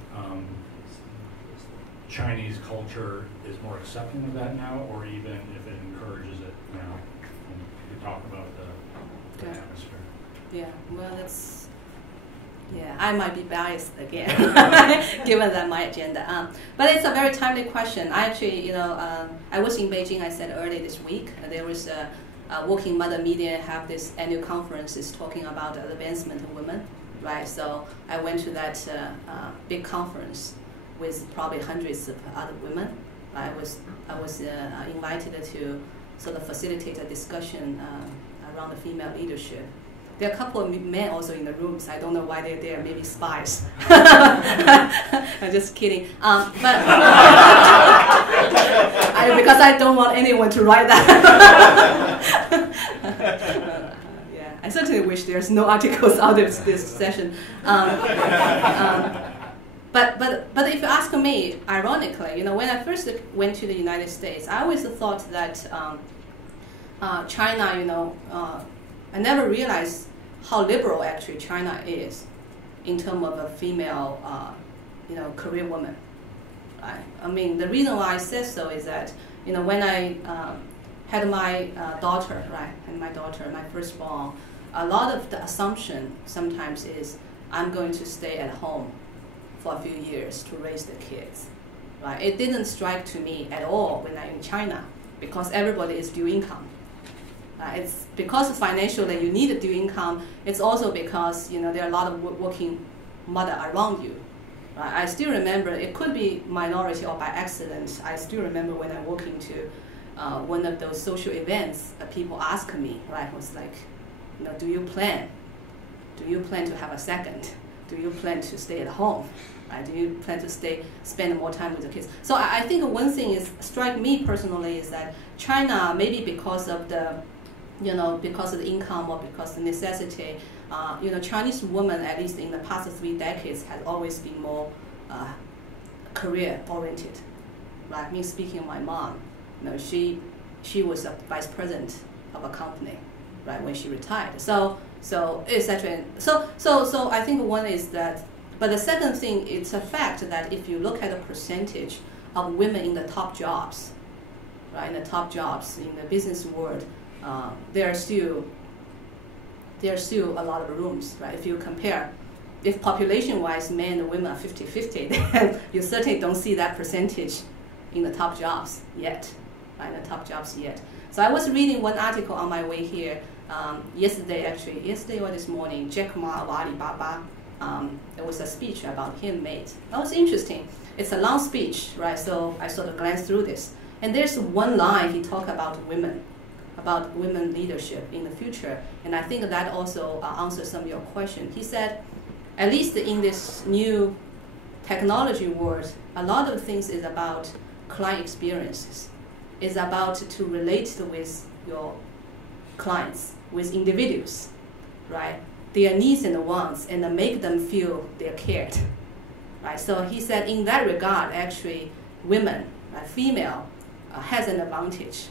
Chinese culture is more accepting of that now, or even if it encourages it now. And you talk about the atmosphere. Yeah, well, I might be biased again, given that my agenda. But it's a very timely question. I actually, I was in Beijing, I said earlier this week. There was a Working Mother Media have this annual conference talking about the advancement of women, right? So I went to that big conference with probably hundreds of other women. I was invited to sort of facilitate a discussion around the female leadership. There are a couple of men also in the rooms. I don't know why they're there. Maybe spies. I'm just kidding. But because I don't want anyone to write that. Yeah, I certainly wish there's no articles out of this session. But if you ask me, ironically, when I first went to the United States, I always thought that China, I never realized how liberal actually China is in terms of a female, career woman. Right? I mean, the reason why I said so is that, when I had my daughter, right, my firstborn, a lot of the assumption sometimes is I'm going to stay at home for a few years to raise the kids. Right? It didn't strike to me at all when I'm in China because everybody is dual income. It's because financially you need a dual income. It's also because there are a lot of working mother around you. Right? I still remember, it could be minority or by accident, I still remember when I walked into one of those social events, people ask me, right, was like, do you plan to have a second? Do you plan to stay at home? Right? Do you plan to spend more time with the kids? So I think one thing is strike me personally is that China, maybe because of the income or because of the necessity, Chinese women, at least in the past 3 decades, has always been more career oriented. Right? Me speaking of my mom, she was a vice president of a company, right, when she retired. So etc. So I think one is that, but the second thing, it's a fact that if you look at the percentage of women in the top jobs, right, in the top jobs in the business world, there are still a lot of rooms, right? If you compare, if population-wise men and women are 50-50, then you certainly don't see that percentage in the top jobs yet, right? In the top jobs yet. So I was reading one article on my way here yesterday or this morning. Jack Ma of Alibaba. There was a speech about him made. That was interesting. It's a long speech, right? So I sort of glanced through this, and there's one line he talked about women leadership in the future, and I think that also answers some of your question. He said, at least in this new technology world, a lot of things is about client experiences. It's about to relate with your clients, with individuals, right? Their needs and wants, and make them feel they're cared, right? So he said, in that regard, actually, women, female, has an advantage.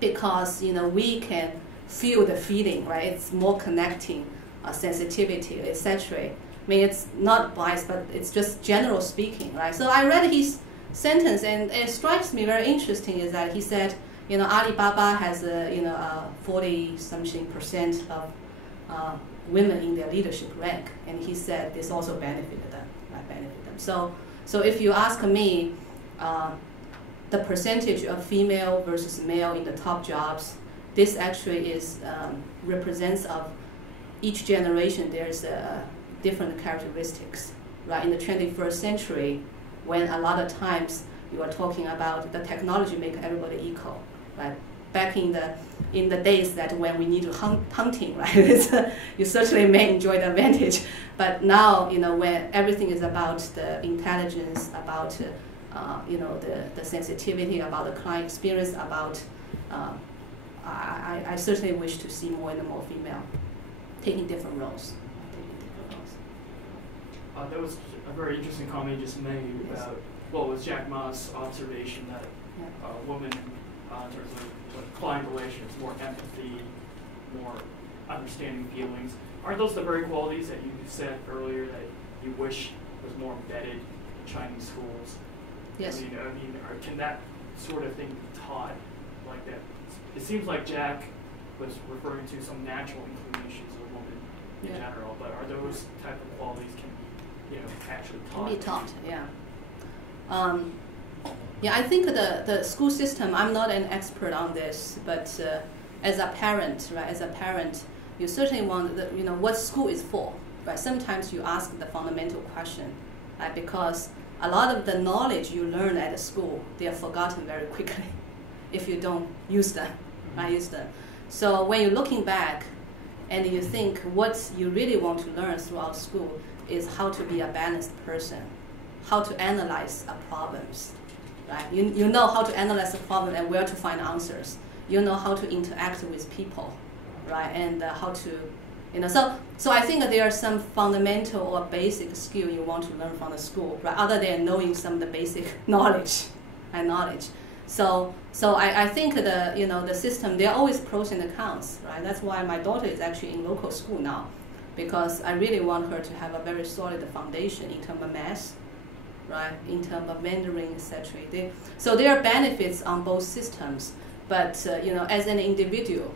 Because we can feel the feeling, right? It's more connecting, sensitivity, etc. I mean, it's not biased, but it's just general speaking, right? So I read his sentence, and it strikes me very interesting is that he said, Alibaba has 40-something% of women in their leadership rank, and he said this also benefited them, right? Benefit them. So if you ask me, the percentage of female versus male in the top jobs, this actually is represents of each generation. There's different characteristics, right? In the 21st century, when a lot of times you are talking about the technology make everybody equal, right? Back in the days that when we need to hunting, right? You certainly may enjoy the advantage, but now when everything is about the intelligence, about the sensitivity, about the client experience, about I certainly wish to see more and more female taking different roles. That was a very interesting comment you just made about what was Jack Ma's observation that women, in terms of client relations, more empathy, more understanding feelings. Aren't those the very qualities that you said earlier that you wish was more embedded in Chinese schools? Yes. I mean, can that sort of thing be taught like that? It seems like Jack was referring to some natural inclinations of women in general, but are those type of qualities can be, actually taught? Can be taught, yeah. I think the school system, I'm not an expert on this, but as a parent, right, you certainly want what school is for, right? Sometimes you ask the fundamental question, right, because a lot of the knowledge you learn at the school, they are forgotten very quickly if you don't use them, right? Use them. So when you're looking back and you think what you really want to learn throughout school is how to be a balanced person, how to analyze problems, right? You know how to analyze a problem and where to find answers. You know how to interact with people, right? And how to, so I think that there are some fundamental or basic skill you want to learn from the school, right? Other than knowing some of the basic knowledge. So I think the system, there are always pros and cons, right? That's why my daughter is actually in local school now, because I really want her to have a very solid foundation in terms of math, right? In terms of Mandarin, etc. So there are benefits on both systems, but as an individual,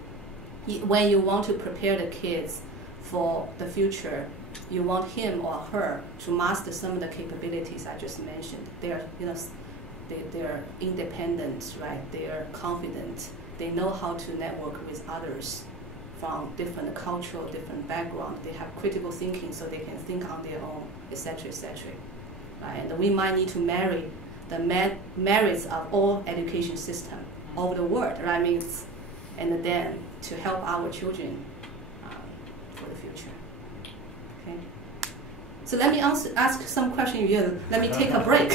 when you want to prepare the kids for the future, you want him or her to master some of the capabilities I just mentioned. They're independent, right? They're confident. They know how to network with others from different cultural, different background. They have critical thinking, so they can think on their own, etc., etc. Right? And we might need to marry the merits of all education system over the world, right? And then to help our children for the future. Okay. So let me ask some questions. Let me take a break.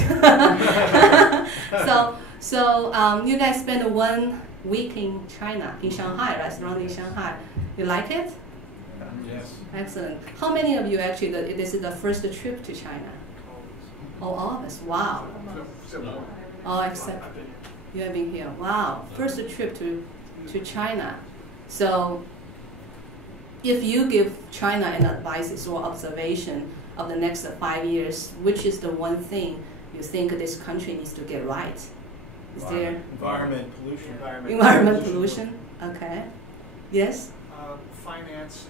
So you guys spent 1 week in China, in Shanghai, right? Surrounding Shanghai. You like it? Yes. Excellent. How many of you actually, this is the first trip to China? Oh, all of us. Wow. Oh, except you have been here. Wow. First trip to China. So if you give China an advice or observation of the next 5 years, which is the one thing you think this country needs to get right? Is there environment pollution? Environment pollution. Okay. Yes. Finance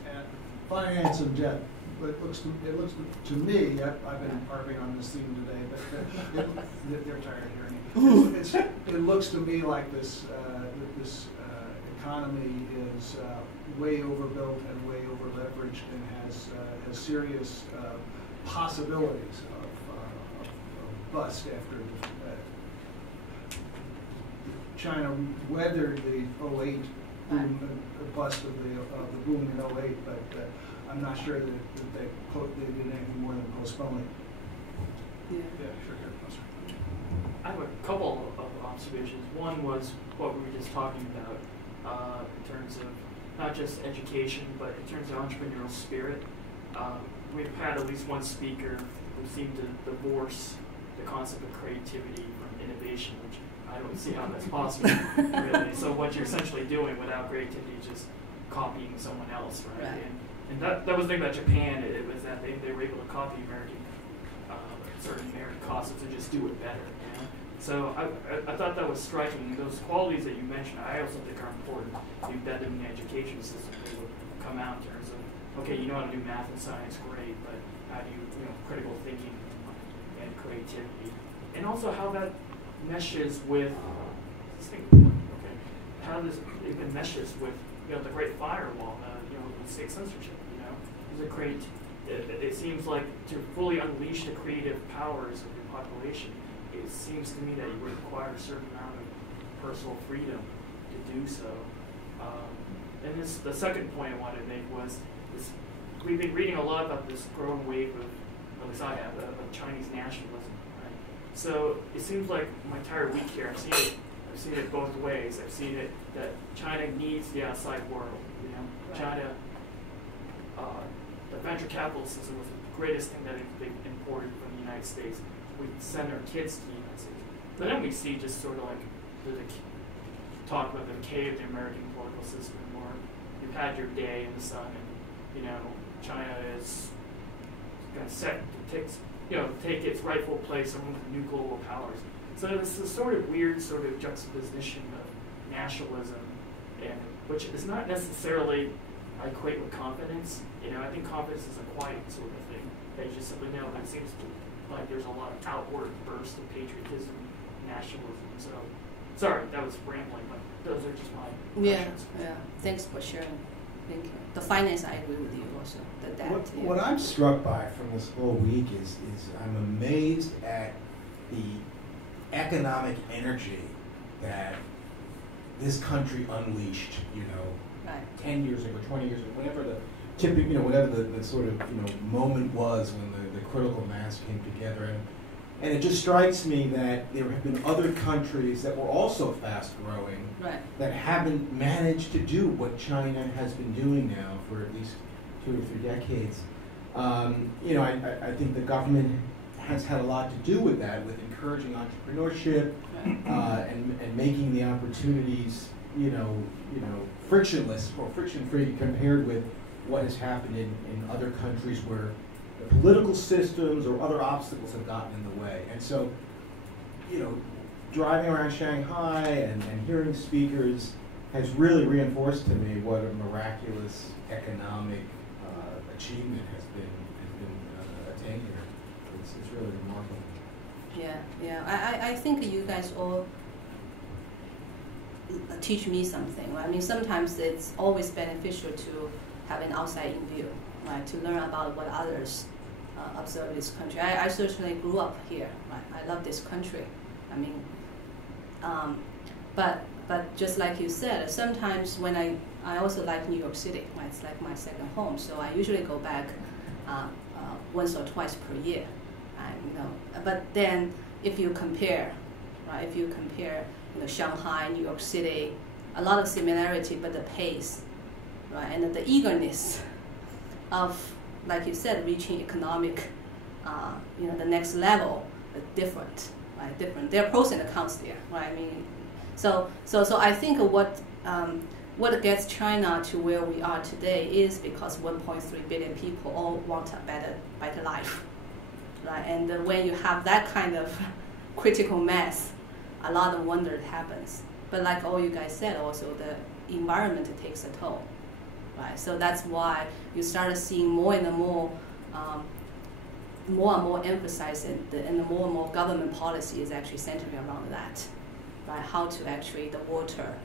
and debt. It looks to me. I've been harping on this theme today, but they're tired of hearing it. It looks to me like this economy is way overbuilt and way over leveraged and has serious possibilities of bust after China weathered the 08 boom, bust of the boom in 08, but I'm not sure that they did anything more than postpone it. Yeah, sure. I have a couple of observations. One was what we were just talking about in terms of not just education, but in terms of entrepreneurial spirit. We've had at least one speaker who seemed to divorce the concept of creativity from innovation, which I don't see how that's possible, really. So what you're essentially doing without creativity is just copying someone else, right? And that was the thing about Japan, it was that they were able to copy certain American concepts and just do it better. You know? So I thought that was striking. Those qualities that you mentioned, I also think are important to embed them in the education system. They would come out in terms of, okay, you know how to do math and science, great, but how do you critical thinking and creativity, and also how that meshes with how this even meshes with the Great Firewall, with state censorship. It seems like to fully unleash the creative powers of your population, it seems to me that you would require a certain amount of personal freedom to do so. And the second point I wanted to make was this: we've been reading a lot about this growing wave of, at least I have, of Chinese nationalism. Right? So it seems like my entire week here, I've seen it both ways. I've seen it that China needs the outside world. China. The venture capital system was the greatest thing that they imported from the United States. We send our kids to the United States. But then we see just sort of like talk about the decay of the American political system, where you've had your day in the sun, and China is going to take its rightful place among the new global powers. So it's this sort of weird sort of juxtaposition of nationalism, and which is not necessarily I equate with confidence. I think confidence is a quiet sort of thing that you just simply know, but it seems like there's a lot of outward bursts of patriotism, nationalism. So, sorry, that was rambling, but those are just my impressions. Yeah. Thanks for sharing. Thank you. The finance, I agree with you also. The debt. What I'm struck by from this whole week is I'm amazed at the economic energy that this country unleashed. 10 years ago, 20 years ago, whatever the sort of moment was when the critical mass came together, and it just strikes me that there have been other countries that were also fast growing that haven't managed to do what China has been doing now for at least 2 or 3 decades. I think the government has had a lot to do with that, with encouraging entrepreneurship and making the opportunities, frictionless or friction-free compared with what has happened in other countries where the political systems or other obstacles have gotten in the way. And so, driving around Shanghai and hearing speakers has really reinforced to me what a miraculous economic achievement has been attained here. It's really remarkable. Yeah. I think you guys all teach me something. Right? I mean, sometimes it's always beneficial to have an outside-in view, right? To learn about what others observe this country. I certainly grew up here. Right? I love this country. I mean, but just like you said, sometimes when I also like New York City. Right? It's like my second home. So I usually go back once or twice per year. But then if you compare, right? If you compare, Shanghai, New York City, a lot of similarity, but the pace, right? And the eagerness of, like you said, reaching economic, the next level, different, right? Different. There are pros and cons there, right? I mean, so I think what gets China to where we are today is because 1.3 billion people all want a better life, right? And when you have that kind of critical mass, a lot of wonder happens. But like all you guys said, also the environment takes a toll, right? So that's why you started seeing more and more emphasis and more and more government policy is actually centering around that, right? How to actually the water,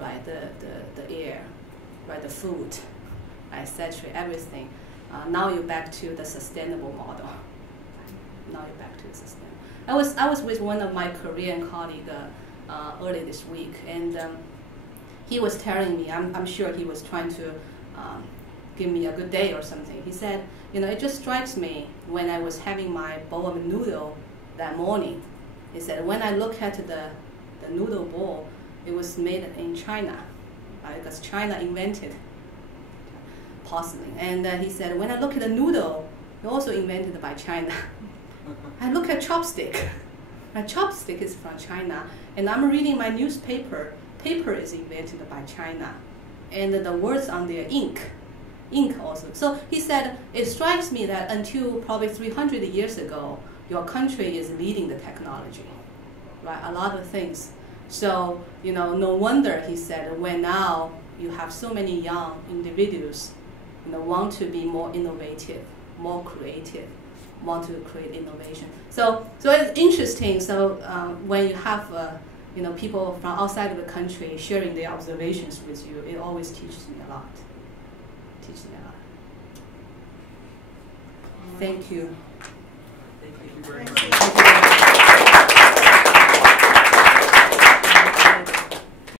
right? The air, right? The food, etc. Everything. Now you're back to the sustainable model. Now you're back to the sustainable. I was with one of my Korean colleagues early this week, and he was telling me, I'm sure he was trying to give me a good day or something. He said, it just strikes me when I was having my bowl of noodle that morning. He said, when I look at the noodle bowl, it was made in China, right? Because China invented porcelain. And he said, when I look at the noodle, it also invented by China. I look at chopstick. A chopstick is from China, and I'm reading my newspaper. Paper is invented by China, and the words on there, ink also. So he said, it strikes me that until probably 300 years ago, your country is leading the technology, right? A lot of things. So, no wonder, he said, when now you have so many young individuals, want to be more innovative, more creative, want to create innovation. So it's interesting. So when you have people from outside of the country sharing their observations with you, it always teaches me a lot. Thank you. Thank you very much.